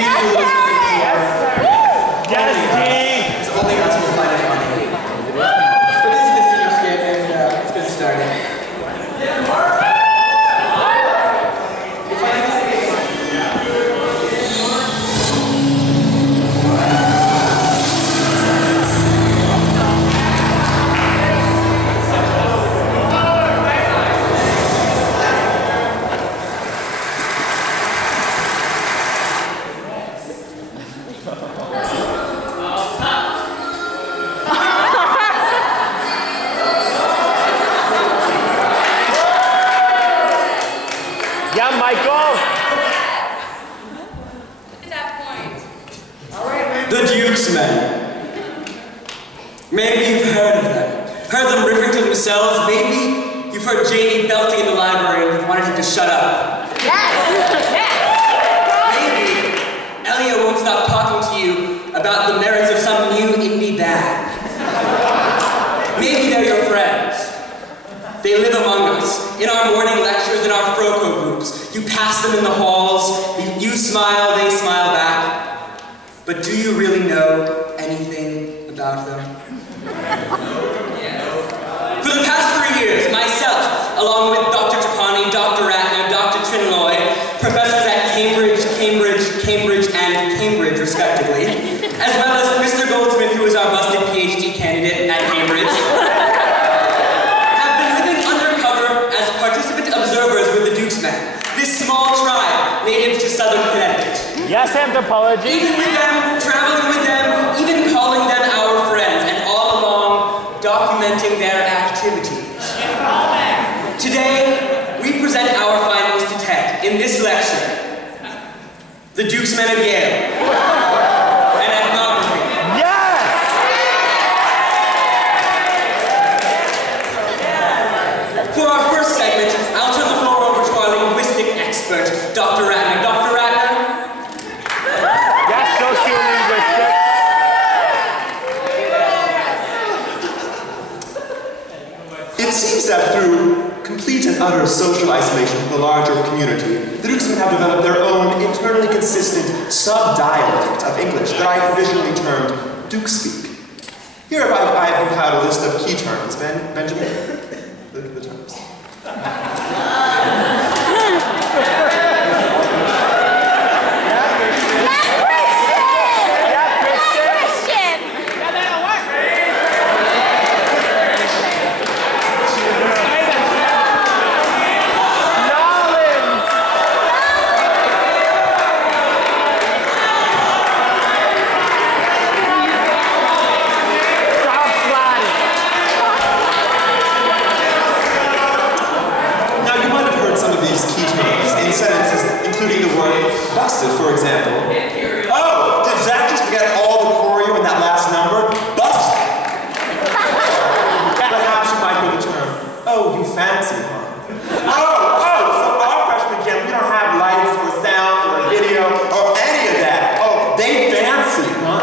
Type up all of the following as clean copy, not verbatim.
need to do a little something more. Yes, Dean! It's only us will find it funny. But this is the senior skit, and let's get started. Yeah, Michael! At that point. The Duke's Men. Maybe you've heard of them. Heard them riffing to themselves. Maybe you've heard Jamie belting in the library and wanted him to shut up. Maybe Elliot won't stop talking to you about the merits of some new indie band. Maybe they're your friends. They live among us, in our morning lectures, in our froco groups. You pass them in the halls, you smile, they smile back. But do you really know anything about them? For the past 3 years, myself, along with Dr. Trapani, Dr. Ratner, Dr. Trinloy, professors at Cambridge, and Cambridge, respectively, as well as Mr. Goldsmith, who is our busted PhD candidate at Cambridge, have been living undercover as participant observers with the Duke's Men, this small tribe native to southern Connecticut. Yes, anthropology. Eating with them, traveling with them, even calling them our friends, and all along documenting their activities. Today, we present our findings to TED in this lecture, The Duke's Men of Yale, and ethnography. Yes! For our first segment, I'll turn the floor over to our linguistic expert, Dr. Ratner. Dr. Ratner? Yes, sociolinguistics. It seems that through complete and utter social isolation from the larger community, the Duke's Men have developed their own internally consistent sub-dialect of English that I provisionally termed Duke Speak. Here I have compiled a list of key terms. Benjamin? The terms. Busted, for example. Oh, did Zach just forget all the choreo in that last number? Busted! Perhaps you might hear the term, oh, you fancy, huh? So our freshman gym, we don't have lights or sound or video or any of that. Oh, they fancy, huh?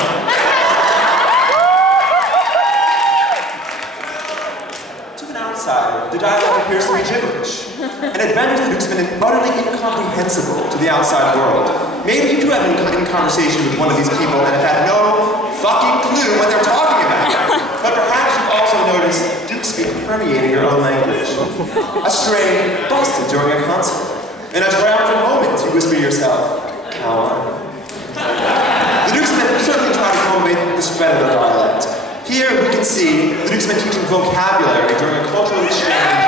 To an outsider, the dialect appears to be gibberish. An advantage that has been utterly incomprehensible to the outside world. Maybe you two have been in conversation with one of these people and have had no fucking clue what they're talking about. But perhaps you've also noticed Duke Speak permeating your own language. A stray busted during a concert. In a triumphant moment, you whisper to yourself, how on? The Duke's Men certainly try to cultivate the spread of their dialect. Here we can see the Duke's Men teaching vocabulary during a cultural exchange.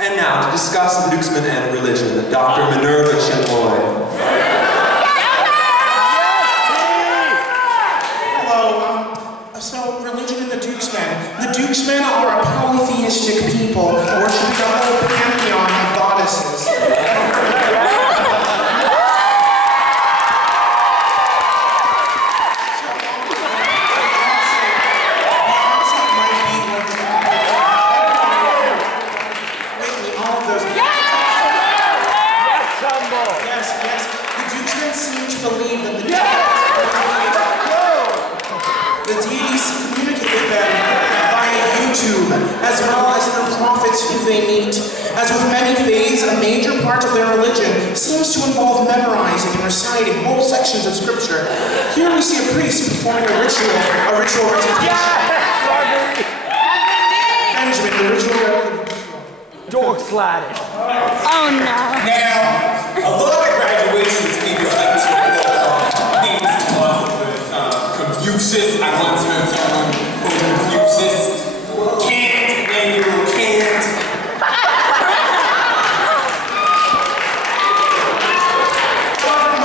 And now, to discuss the Duke's Men and religion, Dr. Minerva Chinloy. Hello, so religion and the Duke's Men. The Duke's Men are a polytheistic people, worshiping a whole pantheon of goddesses. the deities communicate with them via YouTube, as well as their prophets who they meet. As with many faiths, a major part of their religion seems to involve memorizing and reciting whole sections of scripture. Here we see a priest performing a ritual recitation. Benjamin, the ritual. Dog slatted. Oh no. Now, a lot of graduation speakers like to famous philosophers, Confucius. I once heard someone quote Confucius. Kant, Emmanuel Kant.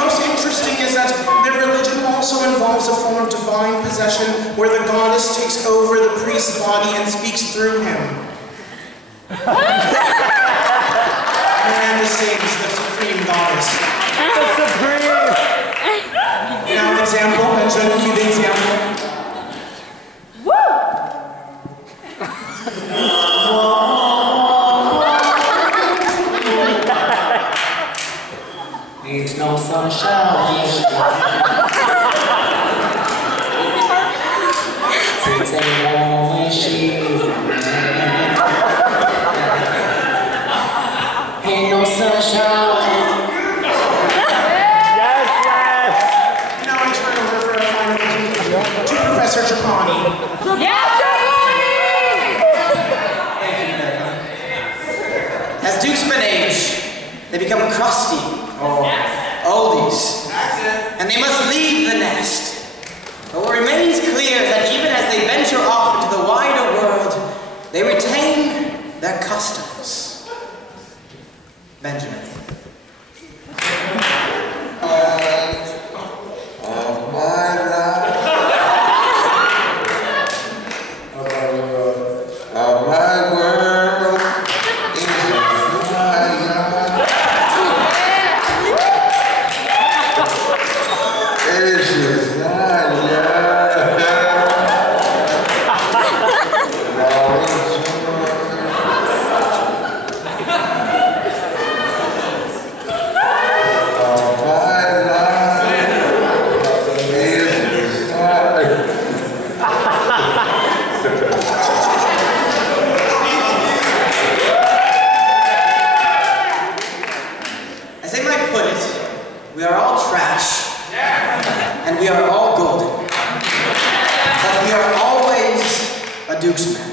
Most interesting is that their religion also involves a form of divine possession where the goddess takes over the priest's body and speaks through him. Miranda sings the supreme goddess. The supreme. Now an example, Benjamin, give the example. Needs no sunshine. Since ain't warm when she's ain't no sunshine. Yes, yes. Now I turn over for a final conclusion to Professor Trapani. As Dukesmen age, they become crusty, or oldies, and they must leave the nest. But what remains clear is that even as they venture off into the wider world, they retain their customs. Benjamin. We are all trash, and we are all golden, but we are always a Dukesman.